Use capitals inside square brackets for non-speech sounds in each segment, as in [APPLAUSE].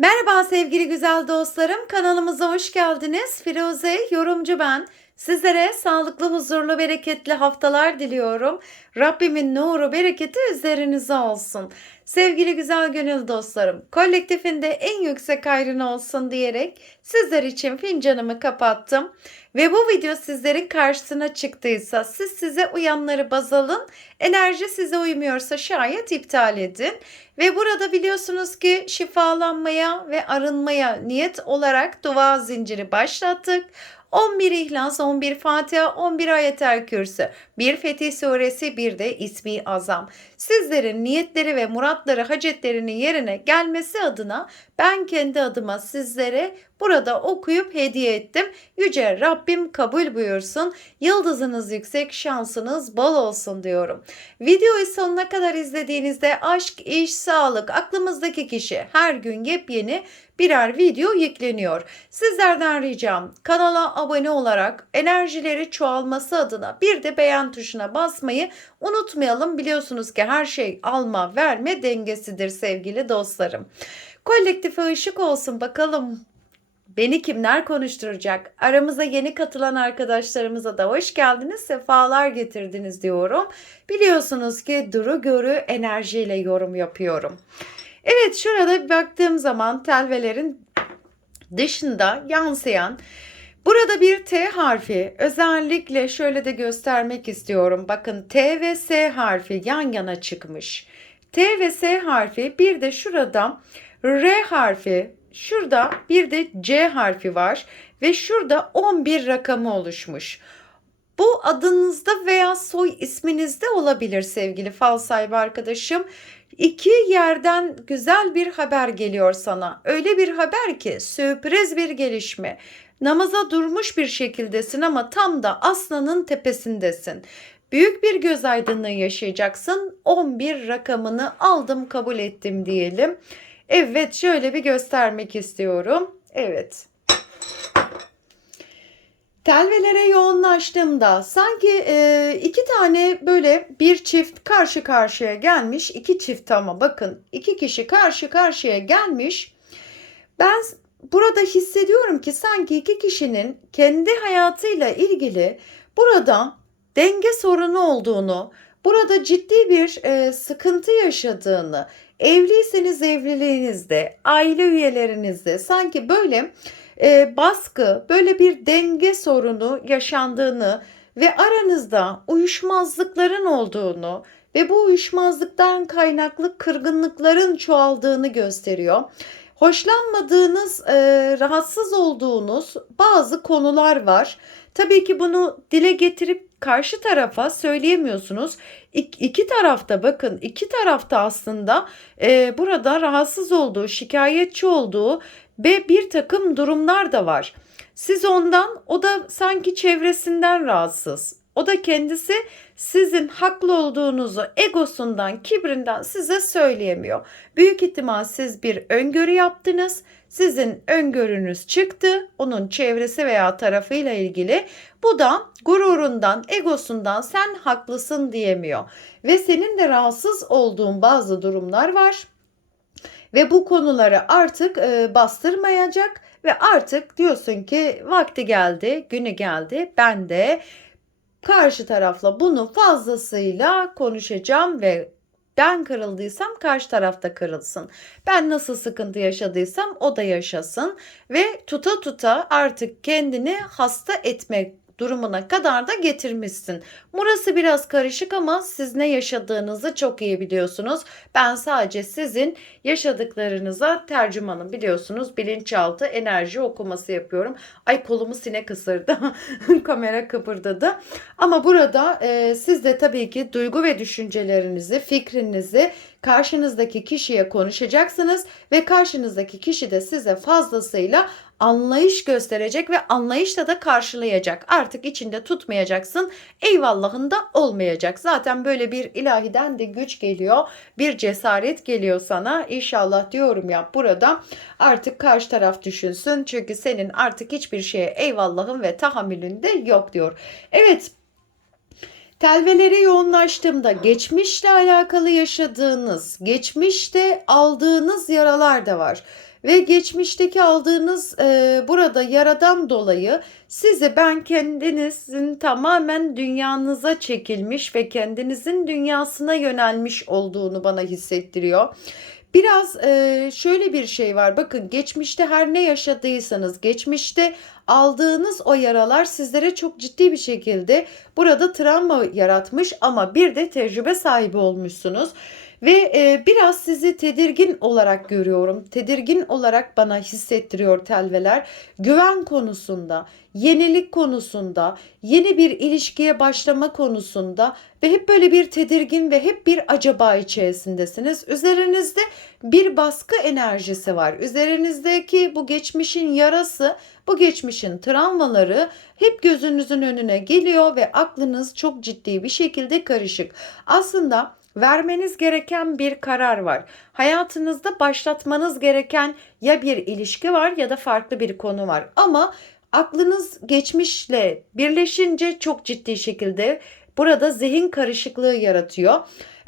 Merhaba sevgili güzel dostlarım. Kanalımıza hoş geldiniz. Firuze yorumcu ben. Sizlere sağlıklı, huzurlu, bereketli haftalar diliyorum. Rabbimin nuru, bereketi üzerinize olsun. Sevgili güzel gönül dostlarım, kolektifinde en yüksek hayrın olsun diyerek sizler için fincanımı kapattım. Ve bu video sizlerin karşısına çıktıysa siz size uyanları baz alın. Enerji size uymuyorsa şayet iptal edin. Ve burada biliyorsunuz ki şifalanmaya ve arınmaya niyet olarak dua zinciri başlattık. 11 İhlas, 11 Fatiha, 11 Ayetel Kürsü, bir Fetih Suresi, bir de İsmi Azam. Sizlerin niyetleri ve muratları, hacetlerinin yerine gelmesi adına ben kendi adıma sizlere burada okuyup hediye ettim. Yüce Rabbim kabul buyursun. Yıldızınız yüksek, şansınız bol olsun diyorum. Videoyu sonuna kadar izlediğinizde aşk, iş, sağlık, aklımızdaki kişi her gün yepyeni birer video yükleniyor. Sizlerden ricam kanala abone olarak enerjileri çoğalması adına bir de beğen tuşuna basmayı unutmayalım. Biliyorsunuz ki her şey alma verme dengesidir sevgili dostlarım. Kolektife ışık olsun bakalım Beni kimler konuşturacak? Aramıza yeni katılan arkadaşlarımıza da hoş geldiniz, sefalar getirdiniz diyorum. Biliyorsunuz ki duru görü enerjiyle yorum yapıyorum. Evet şurada baktığım zaman telvelerin dışında yansıyan Burada bir T harfi özellikle şöyle de göstermek istiyorum. Bakın T ve S harfi yan yana çıkmış. T ve S harfi bir de şurada R harfi şurada bir de C harfi var ve şurada 11 rakamı oluşmuş. Bu adınızda veya soy isminizde olabilir sevgili fal sahibi arkadaşım. İki yerden güzel bir haber geliyor sana. Öyle bir haber ki sürpriz bir gelişme. Namaza durmuş bir şekildesin ama tam da aslanın tepesindesin. Büyük bir göz aydınlığı yaşayacaksın. 11 rakamını aldım kabul ettim diyelim. Evet şöyle bir göstermek istiyorum. Evet. Telvelere yoğunlaştığımda sanki e, iki tane böyle bir çift karşı karşıya gelmiş. iki çift ama bakın iki kişi karşı karşıya gelmiş. Ben burada hissediyorum ki sanki iki kişinin kendi hayatıyla ilgili burada denge sorunu olduğunu, burada ciddi bir e, sıkıntı yaşadığını, evliyseniz evliliğinizde, aile üyelerinizde sanki böyle e, baskı, böyle bir denge sorunu yaşandığını ve aranızda uyuşmazlıkların olduğunu ve bu uyuşmazlıktan kaynaklı kırgınlıkların çoğaldığını gösteriyor. Hoşlanmadığınız, e, rahatsız olduğunuz bazı konular var. Tabii ki bunu dile getirip karşı tarafa söyleyemiyorsunuz. İk, iki tarafta bakın iki tarafta aslında e, burada rahatsız olduğu, şikayetçi olduğu ve bir takım durumlar da var. Siz ondan, o da sanki çevresinden rahatsız. O da kendisi sizin haklı olduğunuzu egosundan, kibrinden size söyleyemiyor. Büyük ihtimal siz bir öngörü yaptınız. Sizin öngörünüz çıktı. Onun çevresi veya tarafıyla ilgili. Bu da gururundan, egosundan sen haklısın diyemiyor. Ve senin de rahatsız olduğun bazı durumlar var. Ve bu konuları artık e, bastırmayacak ve artık diyorsun ki vakti geldi, günü geldi. Ben de karşı tarafla bunu fazlasıyla konuşacağım ve ben kırıldıysam karşı tarafta kırılsın. Ben nasıl sıkıntı yaşadıysam o da yaşasın ve tuta tuta artık kendini hasta etmek durumuna kadar da getirmişsin. Burası biraz karışık ama siz ne yaşadığınızı çok iyi biliyorsunuz. Ben sadece sizin yaşadıklarınıza tercümanım biliyorsunuz. Bilinçaltı enerji okuması yapıyorum. Ay kolumu sinek ısırdı. [LAUGHS] Kamera kıpırdadı. Ama burada e, siz de tabii ki duygu ve düşüncelerinizi, fikrinizi karşınızdaki kişiye konuşacaksınız ve karşınızdaki kişi de size fazlasıyla anlayış gösterecek ve anlayışla da karşılayacak. Artık içinde tutmayacaksın. Eyvallahın da olmayacak. Zaten böyle bir ilahiden de güç geliyor. Bir cesaret geliyor sana. İnşallah diyorum ya burada artık karşı taraf düşünsün. Çünkü senin artık hiçbir şeye eyvallahın ve tahammülün de yok diyor. Evet Telvelere yoğunlaştığımda geçmişle alakalı yaşadığınız, geçmişte aldığınız yaralar da var. Ve geçmişteki aldığınız e, burada yaradan dolayı sizi ben kendinizin tamamen dünyanıza çekilmiş ve kendinizin dünyasına yönelmiş olduğunu bana hissettiriyor. Biraz e, şöyle bir şey var. Bakın geçmişte her ne yaşadıysanız, geçmişte aldığınız o yaralar sizlere çok ciddi bir şekilde burada travma yaratmış ama bir de tecrübe sahibi olmuşsunuz. Ve e, biraz sizi tedirgin olarak görüyorum. Tedirgin olarak bana hissettiriyor telveler. Güven konusunda, yenilik konusunda, yeni bir ilişkiye başlama konusunda ve hep böyle bir tedirgin ve hep bir acaba içerisindesiniz. Üzerinizde bir baskı enerjisi var. Üzerinizdeki bu geçmişin yarası, bu geçmişin travmaları hep gözünüzün önüne geliyor ve aklınız çok ciddi bir şekilde karışık. Aslında vermeniz gereken bir karar var. Hayatınızda başlatmanız gereken ya bir ilişki var ya da farklı bir konu var. Ama aklınız geçmişle birleşince çok ciddi şekilde burada zihin karışıklığı yaratıyor.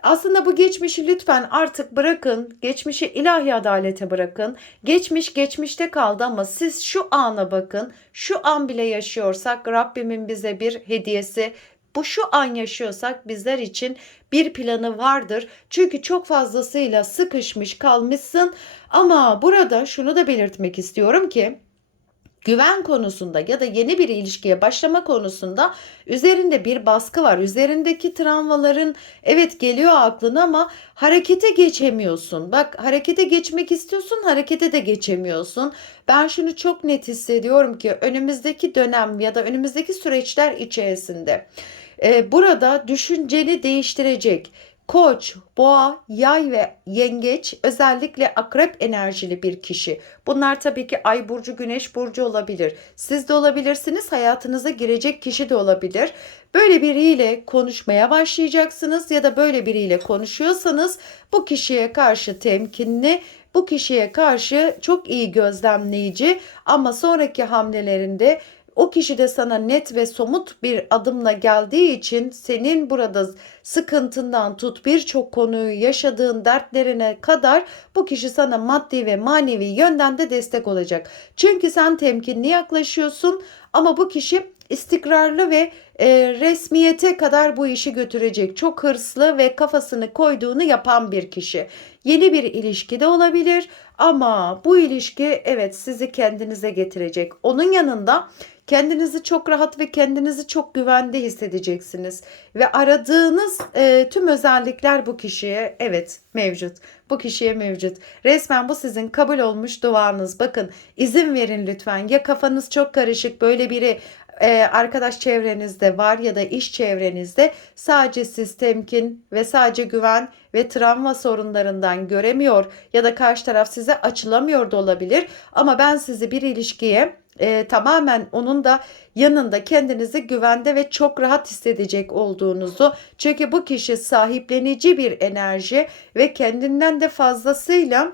Aslında bu geçmişi lütfen artık bırakın. Geçmişi ilahi adalete bırakın. Geçmiş geçmişte kaldı ama siz şu ana bakın. Şu an bile yaşıyorsak Rabbimin bize bir hediyesi. Bu şu an yaşıyorsak bizler için bir planı vardır. Çünkü çok fazlasıyla sıkışmış kalmışsın. Ama burada şunu da belirtmek istiyorum ki güven konusunda ya da yeni bir ilişkiye başlama konusunda üzerinde bir baskı var. Üzerindeki travmaların evet geliyor aklına ama harekete geçemiyorsun. Bak harekete geçmek istiyorsun, harekete de geçemiyorsun. Ben şunu çok net hissediyorum ki önümüzdeki dönem ya da önümüzdeki süreçler içerisinde e, burada düşünceni değiştirecek Koç, boğa, yay ve yengeç özellikle akrep enerjili bir kişi. Bunlar tabii ki ay burcu, güneş burcu olabilir. Siz de olabilirsiniz, hayatınıza girecek kişi de olabilir. Böyle biriyle konuşmaya başlayacaksınız ya da böyle biriyle konuşuyorsanız bu kişiye karşı temkinli, bu kişiye karşı çok iyi gözlemleyici ama sonraki hamlelerinde o kişi de sana net ve somut bir adımla geldiği için senin burada sıkıntından tut birçok konuyu yaşadığın dertlerine kadar bu kişi sana maddi ve manevi yönden de destek olacak. Çünkü sen temkinli yaklaşıyorsun ama bu kişi istikrarlı ve e, resmiyete kadar bu işi götürecek. Çok hırslı ve kafasını koyduğunu yapan bir kişi. Yeni bir ilişki de olabilir ama bu ilişki evet sizi kendinize getirecek. Onun yanında Kendinizi çok rahat ve kendinizi çok güvende hissedeceksiniz. Ve aradığınız e, tüm özellikler bu kişiye evet mevcut. Bu kişiye mevcut. Resmen bu sizin kabul olmuş duanız. Bakın izin verin lütfen. Ya kafanız çok karışık böyle biri e, arkadaş çevrenizde var ya da iş çevrenizde sadece siz temkin ve sadece güven ve travma sorunlarından göremiyor ya da karşı taraf size açılamıyor da olabilir. Ama ben sizi bir ilişkiye e, tamamen onun da yanında kendinizi güvende ve çok rahat hissedecek olduğunuzu çünkü bu kişi sahiplenici bir enerji ve kendinden de fazlasıyla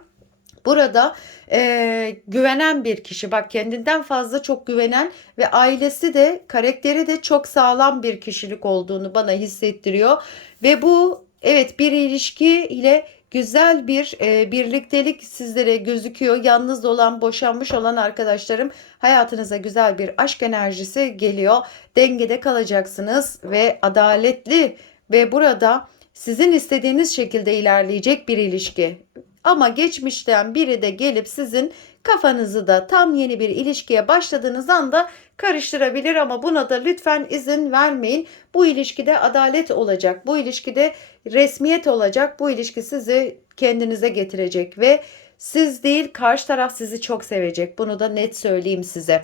Burada e, güvenen bir kişi. Bak kendinden fazla çok güvenen ve ailesi de karakteri de çok sağlam bir kişilik olduğunu bana hissettiriyor. Ve bu evet bir ilişki ile güzel bir e, birliktelik sizlere gözüküyor. Yalnız olan, boşanmış olan arkadaşlarım hayatınıza güzel bir aşk enerjisi geliyor. Dengede kalacaksınız ve adaletli ve burada sizin istediğiniz şekilde ilerleyecek bir ilişki. Ama geçmişten biri de gelip sizin kafanızı da tam yeni bir ilişkiye başladığınız anda karıştırabilir ama buna da lütfen izin vermeyin. Bu ilişkide adalet olacak. Bu ilişkide resmiyet olacak. Bu ilişki sizi kendinize getirecek ve siz değil karşı taraf sizi çok sevecek. Bunu da net söyleyeyim size.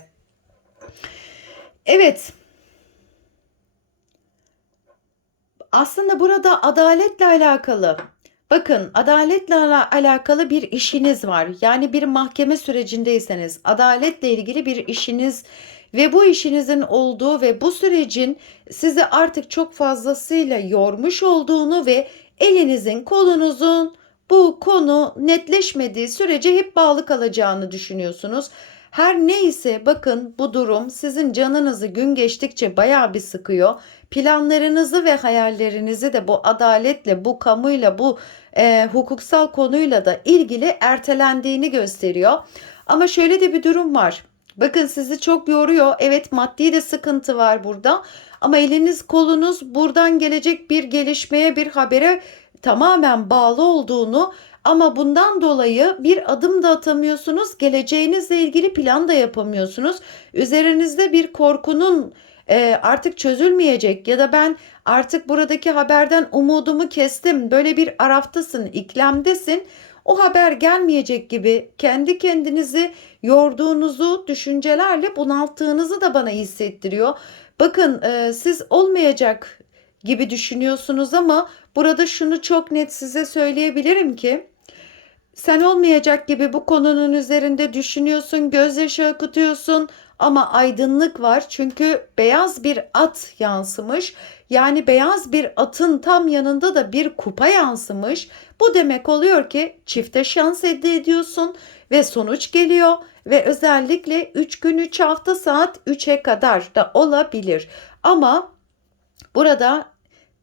Evet. Aslında burada adaletle alakalı Bakın adaletle alakalı bir işiniz var. Yani bir mahkeme sürecindeyseniz adaletle ilgili bir işiniz ve bu işinizin olduğu ve bu sürecin sizi artık çok fazlasıyla yormuş olduğunu ve elinizin kolunuzun bu konu netleşmediği sürece hep bağlı kalacağını düşünüyorsunuz. Her neyse bakın bu durum sizin canınızı gün geçtikçe bayağı bir sıkıyor. Planlarınızı ve hayallerinizi de bu adaletle, bu kamuyla, bu e, hukuksal konuyla da ilgili ertelendiğini gösteriyor. Ama şöyle de bir durum var. Bakın sizi çok yoruyor. Evet maddi de sıkıntı var burada. Ama eliniz kolunuz buradan gelecek bir gelişmeye, bir habere tamamen bağlı olduğunu ama bundan dolayı bir adım da atamıyorsunuz. Geleceğinizle ilgili plan da yapamıyorsunuz. Üzerinizde bir korkunun e, artık çözülmeyecek ya da ben artık buradaki haberden umudumu kestim. Böyle bir araftasın, iklemdesin. O haber gelmeyecek gibi kendi kendinizi yorduğunuzu düşüncelerle bunalttığınızı da bana hissettiriyor. Bakın e, siz olmayacak gibi düşünüyorsunuz ama burada şunu çok net size söyleyebilirim ki sen olmayacak gibi bu konunun üzerinde düşünüyorsun, gözyaşı akıtıyorsun ama aydınlık var. Çünkü beyaz bir at yansımış. Yani beyaz bir atın tam yanında da bir kupa yansımış. Bu demek oluyor ki çifte şans elde ediyorsun ve sonuç geliyor ve özellikle 3 gün 3 hafta saat 3'e kadar da olabilir. Ama burada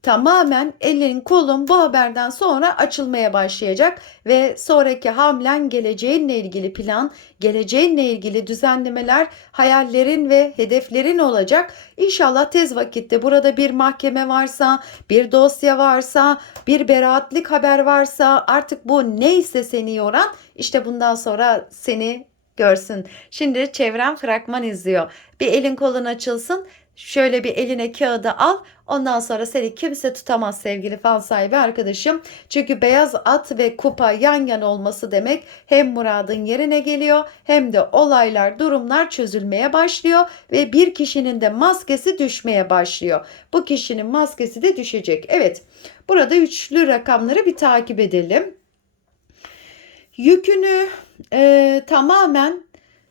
tamamen elin kolun bu haberden sonra açılmaya başlayacak ve sonraki hamlen geleceğinle ilgili plan, geleceğinle ilgili düzenlemeler, hayallerin ve hedeflerin olacak. İnşallah tez vakitte burada bir mahkeme varsa, bir dosya varsa, bir beraatlik haber varsa artık bu neyse seni yoran işte bundan sonra seni görsün. Şimdi çevrem fragman izliyor. Bir elin kolun açılsın. Şöyle bir eline kağıdı al. Ondan sonra seni kimse tutamaz sevgili fan sahibi arkadaşım. Çünkü beyaz at ve kupa yan yana olması demek hem muradın yerine geliyor hem de olaylar, durumlar çözülmeye başlıyor ve bir kişinin de maskesi düşmeye başlıyor. Bu kişinin maskesi de düşecek. Evet. Burada üçlü rakamları bir takip edelim. Yükünü e, tamamen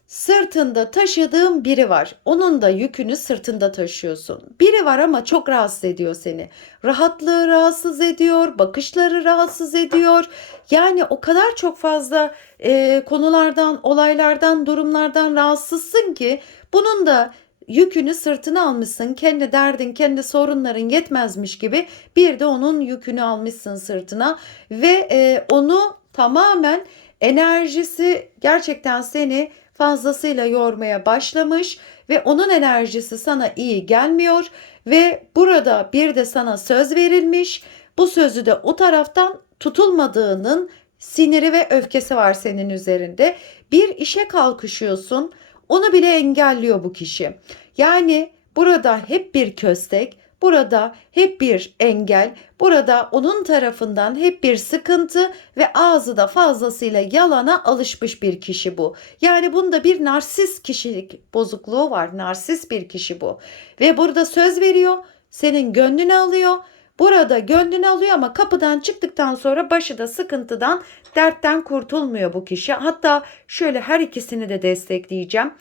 sırtında taşıdığın biri var. Onun da yükünü sırtında taşıyorsun. Biri var ama çok rahatsız ediyor seni. Rahatlığı rahatsız ediyor, bakışları rahatsız ediyor. Yani o kadar çok fazla e, konulardan, olaylardan, durumlardan rahatsızsın ki bunun da yükünü sırtına almışsın. Kendi derdin, kendi sorunların yetmezmiş gibi bir de onun yükünü almışsın sırtına ve e, onu tamamen enerjisi gerçekten seni fazlasıyla yormaya başlamış ve onun enerjisi sana iyi gelmiyor ve burada bir de sana söz verilmiş. Bu sözü de o taraftan tutulmadığının siniri ve öfkesi var senin üzerinde. Bir işe kalkışıyorsun. Onu bile engelliyor bu kişi. Yani burada hep bir köstek, Burada hep bir engel, burada onun tarafından hep bir sıkıntı ve ağzı da fazlasıyla yalana alışmış bir kişi bu. Yani bunda bir narsist kişilik bozukluğu var. Narsist bir kişi bu. Ve burada söz veriyor, senin gönlünü alıyor. Burada gönlünü alıyor ama kapıdan çıktıktan sonra başı da sıkıntıdan, dertten kurtulmuyor bu kişi. Hatta şöyle her ikisini de destekleyeceğim.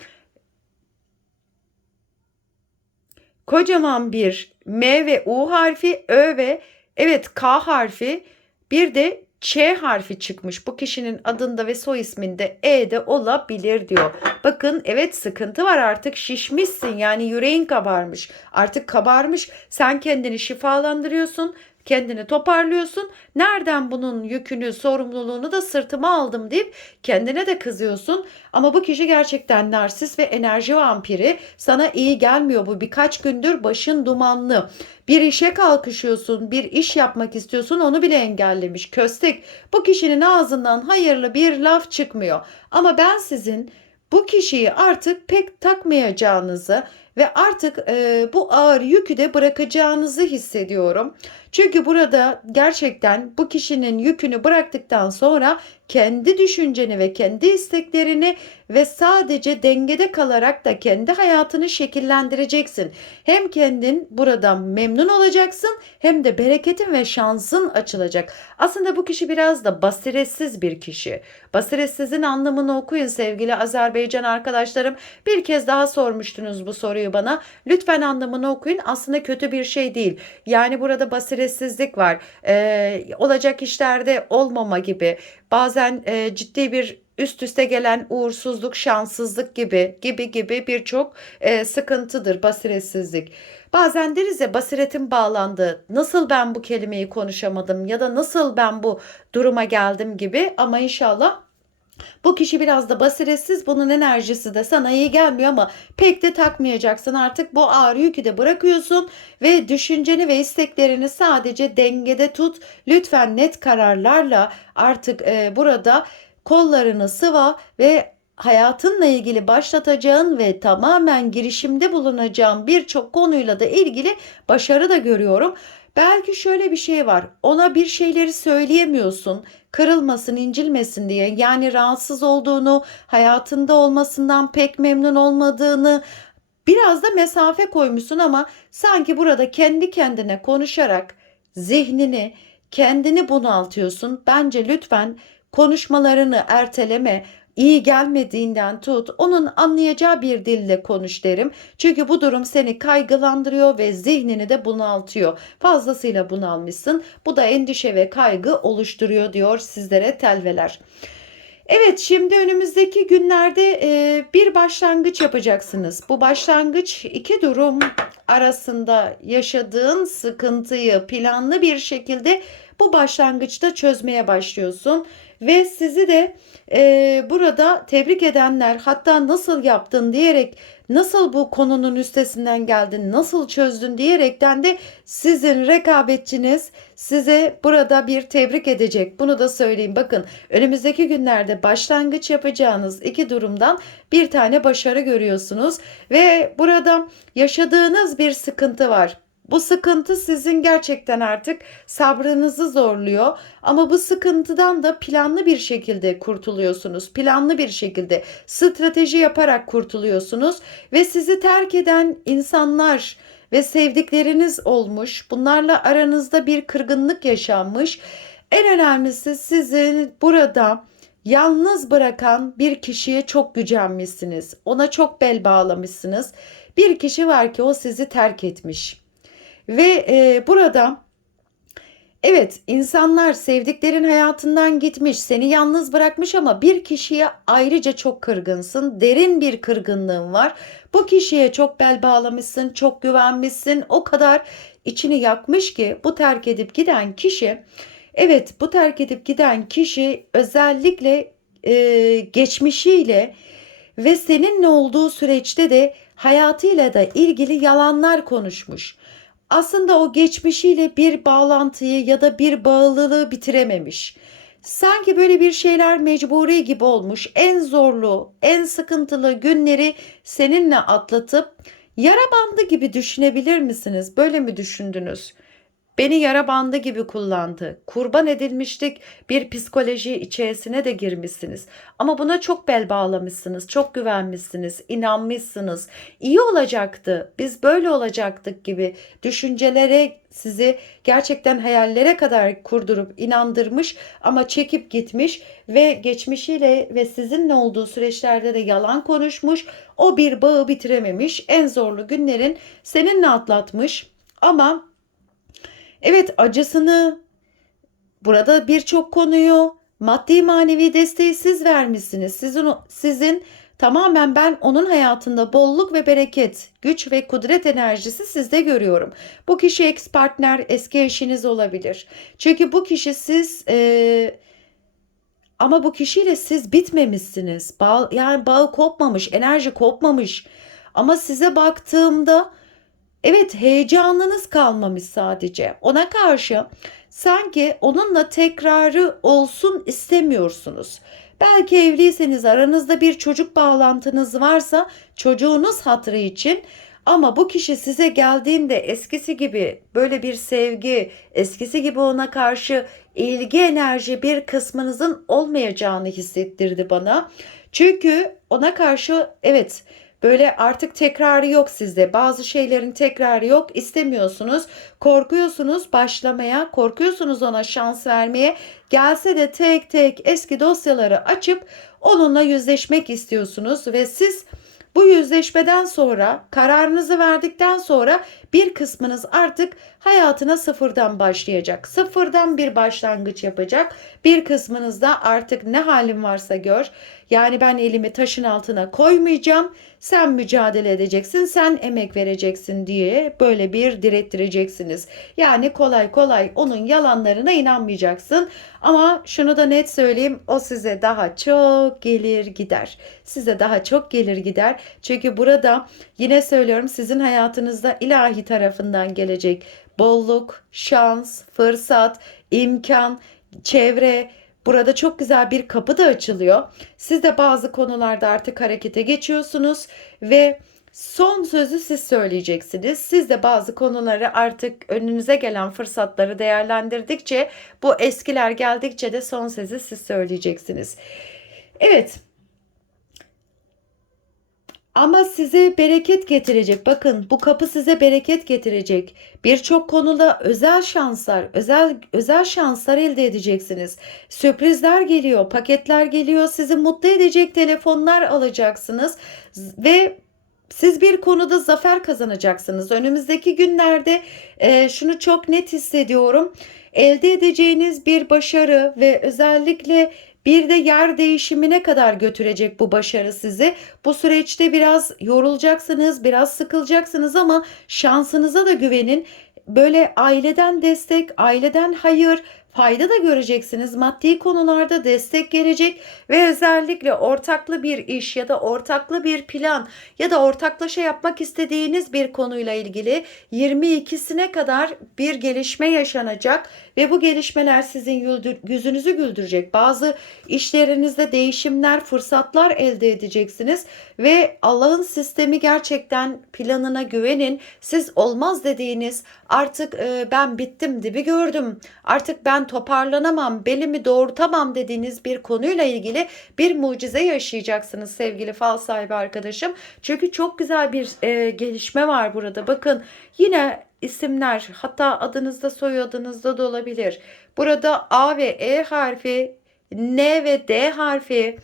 Kocaman bir M ve U harfi, Ö ve evet K harfi bir de Ç harfi çıkmış. Bu kişinin adında ve soy isminde E de olabilir diyor. Bakın evet sıkıntı var artık şişmişsin yani yüreğin kabarmış. Artık kabarmış sen kendini şifalandırıyorsun kendini toparlıyorsun. Nereden bunun yükünü, sorumluluğunu da sırtıma aldım deyip kendine de kızıyorsun. Ama bu kişi gerçekten narsist ve enerji vampiri. Sana iyi gelmiyor bu. Birkaç gündür başın dumanlı. Bir işe kalkışıyorsun, bir iş yapmak istiyorsun onu bile engellemiş. Köstek. Bu kişinin ağzından hayırlı bir laf çıkmıyor. Ama ben sizin bu kişiyi artık pek takmayacağınızı ve artık e, bu ağır yükü de bırakacağınızı hissediyorum. Çünkü burada gerçekten bu kişinin yükünü bıraktıktan sonra kendi düşünceni ve kendi isteklerini ve sadece dengede kalarak da kendi hayatını şekillendireceksin. Hem kendin buradan memnun olacaksın hem de bereketin ve şansın açılacak. Aslında bu kişi biraz da basiretsiz bir kişi. Basiretsizin anlamını okuyun sevgili Azerbaycan arkadaşlarım. Bir kez daha sormuştunuz bu soruyu bana. Lütfen anlamını okuyun. Aslında kötü bir şey değil. Yani burada basiretsizlik var. Ee, olacak işlerde olmama gibi. Bazen e, ciddi bir üst üste gelen uğursuzluk, şanssızlık gibi gibi gibi birçok e, sıkıntıdır basiretsizlik. Bazen deriz ya basiretim bağlandı. Nasıl ben bu kelimeyi konuşamadım ya da nasıl ben bu duruma geldim gibi ama inşallah bu kişi biraz da basiretsiz. Bunun enerjisi de sana iyi gelmiyor ama pek de takmayacaksın. Artık bu ağrı yükü de bırakıyorsun ve düşünceni ve isteklerini sadece dengede tut. Lütfen net kararlarla artık e, burada kollarını sıva ve hayatınla ilgili başlatacağın ve tamamen girişimde bulunacağın birçok konuyla da ilgili başarı da görüyorum. Belki şöyle bir şey var. Ona bir şeyleri söyleyemiyorsun. Kırılmasın, incilmesin diye. Yani rahatsız olduğunu, hayatında olmasından pek memnun olmadığını, biraz da mesafe koymuşsun ama sanki burada kendi kendine konuşarak zihnini, kendini bunaltıyorsun. Bence lütfen konuşmalarını erteleme iyi gelmediğinden tut, onun anlayacağı bir dille konuş derim. Çünkü bu durum seni kaygılandırıyor ve zihnini de bunaltıyor. Fazlasıyla bunalmışsın. Bu da endişe ve kaygı oluşturuyor diyor sizlere telveler. Evet şimdi önümüzdeki günlerde e, bir başlangıç yapacaksınız. Bu başlangıç iki durum arasında yaşadığın sıkıntıyı planlı bir şekilde bu başlangıçta çözmeye başlıyorsun ve sizi de e, burada tebrik edenler hatta nasıl yaptın diyerek nasıl bu konunun üstesinden geldin nasıl çözdün diyerekten de sizin rekabetçiniz size burada bir tebrik edecek. Bunu da söyleyeyim. Bakın önümüzdeki günlerde başlangıç yapacağınız iki durumdan bir tane başarı görüyorsunuz ve burada yaşadığınız bir sıkıntı var. Bu sıkıntı sizin gerçekten artık sabrınızı zorluyor ama bu sıkıntıdan da planlı bir şekilde kurtuluyorsunuz. Planlı bir şekilde strateji yaparak kurtuluyorsunuz ve sizi terk eden insanlar ve sevdikleriniz olmuş. Bunlarla aranızda bir kırgınlık yaşanmış. En önemlisi sizin burada yalnız bırakan bir kişiye çok gücenmişsiniz. Ona çok bel bağlamışsınız. Bir kişi var ki o sizi terk etmiş. Ve e, burada evet insanlar sevdiklerin hayatından gitmiş, seni yalnız bırakmış ama bir kişiye ayrıca çok kırgınsın. Derin bir kırgınlığın var. Bu kişiye çok bel bağlamışsın, çok güvenmişsin. O kadar içini yakmış ki bu terk edip giden kişi evet bu terk edip giden kişi özellikle e, geçmişiyle ve seninle olduğu süreçte de hayatıyla da ilgili yalanlar konuşmuş aslında o geçmişiyle bir bağlantıyı ya da bir bağlılığı bitirememiş. Sanki böyle bir şeyler mecburi gibi olmuş. En zorlu, en sıkıntılı günleri seninle atlatıp yara bandı gibi düşünebilir misiniz? Böyle mi düşündünüz? Beni yara bandı gibi kullandı. Kurban edilmiştik bir psikoloji içerisine de girmişsiniz. Ama buna çok bel bağlamışsınız, çok güvenmişsiniz, inanmışsınız. İyi olacaktı, biz böyle olacaktık gibi düşüncelere sizi gerçekten hayallere kadar kurdurup inandırmış ama çekip gitmiş ve geçmişiyle ve sizinle olduğu süreçlerde de yalan konuşmuş. O bir bağı bitirememiş. En zorlu günlerin seninle atlatmış ama Evet acısını burada birçok konuyu maddi manevi desteği siz vermişsiniz. Sizin sizin tamamen ben onun hayatında bolluk ve bereket, güç ve kudret enerjisi sizde görüyorum. Bu kişi ex partner, eski eşiniz olabilir. Çünkü bu kişi siz e, ama bu kişiyle siz bitmemişsiniz. Bağ, yani bağı kopmamış, enerji kopmamış. Ama size baktığımda Evet heyecanınız kalmamış sadece. Ona karşı sanki onunla tekrarı olsun istemiyorsunuz. Belki evliyseniz aranızda bir çocuk bağlantınız varsa çocuğunuz hatırı için ama bu kişi size geldiğinde eskisi gibi böyle bir sevgi, eskisi gibi ona karşı ilgi enerji bir kısmınızın olmayacağını hissettirdi bana. Çünkü ona karşı evet Böyle artık tekrarı yok sizde. Bazı şeylerin tekrarı yok. istemiyorsunuz. Korkuyorsunuz başlamaya. Korkuyorsunuz ona şans vermeye. Gelse de tek tek eski dosyaları açıp onunla yüzleşmek istiyorsunuz ve siz Bu yüzleşmeden sonra kararınızı verdikten sonra bir kısmınız artık hayatına sıfırdan başlayacak. Sıfırdan bir başlangıç yapacak. Bir kısmınız da artık ne halin varsa gör. Yani ben elimi taşın altına koymayacağım. Sen mücadele edeceksin, sen emek vereceksin diye böyle bir direttireceksiniz. Yani kolay kolay onun yalanlarına inanmayacaksın. Ama şunu da net söyleyeyim, o size daha çok gelir gider. Size daha çok gelir gider. Çünkü burada yine söylüyorum sizin hayatınızda ilahi tarafından gelecek bolluk, şans, fırsat, imkan, çevre, Burada çok güzel bir kapı da açılıyor. Siz de bazı konularda artık harekete geçiyorsunuz ve son sözü siz söyleyeceksiniz. Siz de bazı konuları artık önünüze gelen fırsatları değerlendirdikçe bu eskiler geldikçe de son sözü siz söyleyeceksiniz. Evet. Ama size bereket getirecek. Bakın bu kapı size bereket getirecek. Birçok konuda özel şanslar, özel özel şanslar elde edeceksiniz. Sürprizler geliyor, paketler geliyor. Sizi mutlu edecek telefonlar alacaksınız ve siz bir konuda zafer kazanacaksınız. Önümüzdeki günlerde e, şunu çok net hissediyorum. Elde edeceğiniz bir başarı ve özellikle bir de yer değişimine kadar götürecek bu başarı sizi. Bu süreçte biraz yorulacaksınız, biraz sıkılacaksınız ama şansınıza da güvenin. Böyle aileden destek, aileden hayır, fayda da göreceksiniz. Maddi konularda destek gelecek ve özellikle ortaklı bir iş ya da ortaklı bir plan ya da ortaklaşa yapmak istediğiniz bir konuyla ilgili 22'sine kadar bir gelişme yaşanacak ve bu gelişmeler sizin yüzünüzü güldürecek. Bazı işlerinizde değişimler, fırsatlar elde edeceksiniz ve Allah'ın sistemi gerçekten planına güvenin. Siz olmaz dediğiniz artık ben bittim dibi gördüm. Artık ben toparlanamam, belimi doğrultamam dediğiniz bir konuyla ilgili bir mucize yaşayacaksınız sevgili fal sahibi arkadaşım. Çünkü çok güzel bir e, gelişme var burada. Bakın yine isimler hatta adınızda soyadınızda da olabilir. Burada A ve E harfi, N ve D harfi.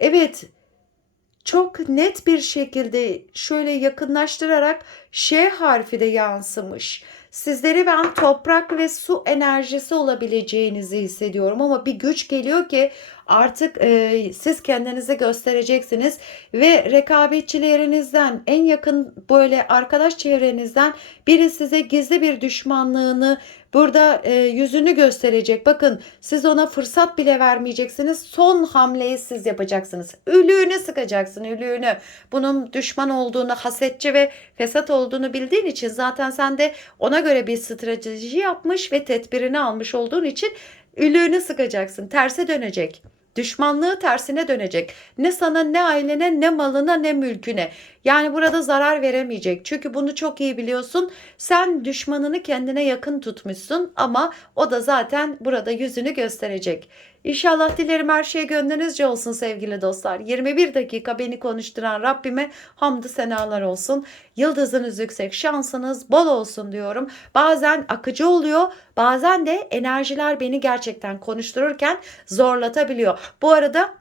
Evet çok net bir şekilde şöyle yakınlaştırarak Ş harfi de yansımış. Sizleri ben toprak ve su enerjisi olabileceğinizi hissediyorum ama bir güç geliyor ki artık e, siz kendinizi göstereceksiniz ve rekabetçilerinizden en yakın böyle arkadaş çevrenizden biri size gizli bir düşmanlığını burada e, yüzünü gösterecek. Bakın siz ona fırsat bile vermeyeceksiniz. Son hamleyi siz yapacaksınız. Ülüğünü sıkacaksın ülüğünü. Bunun düşman olduğunu, hasetçi ve fesat olduğunu bildiğin için zaten sen de ona göre bir strateji yapmış ve tedbirini almış olduğun için ülüğünü sıkacaksın. Terse dönecek. Düşmanlığı tersine dönecek. Ne sana ne ailene ne malına ne mülküne. Yani burada zarar veremeyecek. Çünkü bunu çok iyi biliyorsun. Sen düşmanını kendine yakın tutmuşsun ama o da zaten burada yüzünü gösterecek. İnşallah dilerim her şey gönlünüzce olsun sevgili dostlar. 21 dakika beni konuşturan Rabbime hamdü senalar olsun. Yıldızınız yüksek, şansınız bol olsun diyorum. Bazen akıcı oluyor, bazen de enerjiler beni gerçekten konuştururken zorlatabiliyor. Bu arada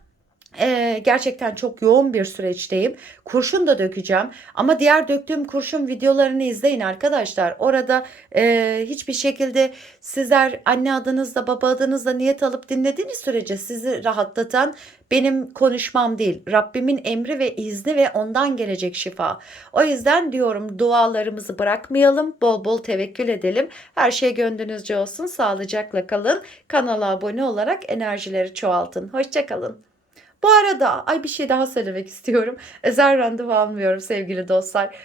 ee, gerçekten çok yoğun bir süreçteyim. Kurşun da dökeceğim. Ama diğer döktüğüm kurşun videolarını izleyin arkadaşlar. Orada e, hiçbir şekilde sizler anne adınızla baba adınızla niyet alıp dinlediğiniz sürece sizi rahatlatan benim konuşmam değil. Rabbimin emri ve izni ve ondan gelecek şifa. O yüzden diyorum dualarımızı bırakmayalım. Bol bol tevekkül edelim. Her şey gönlünüzce olsun. Sağlıcakla kalın. Kanala abone olarak enerjileri çoğaltın. Hoşçakalın. Bu arada ay bir şey daha söylemek istiyorum. Özel randevu almıyorum sevgili dostlar.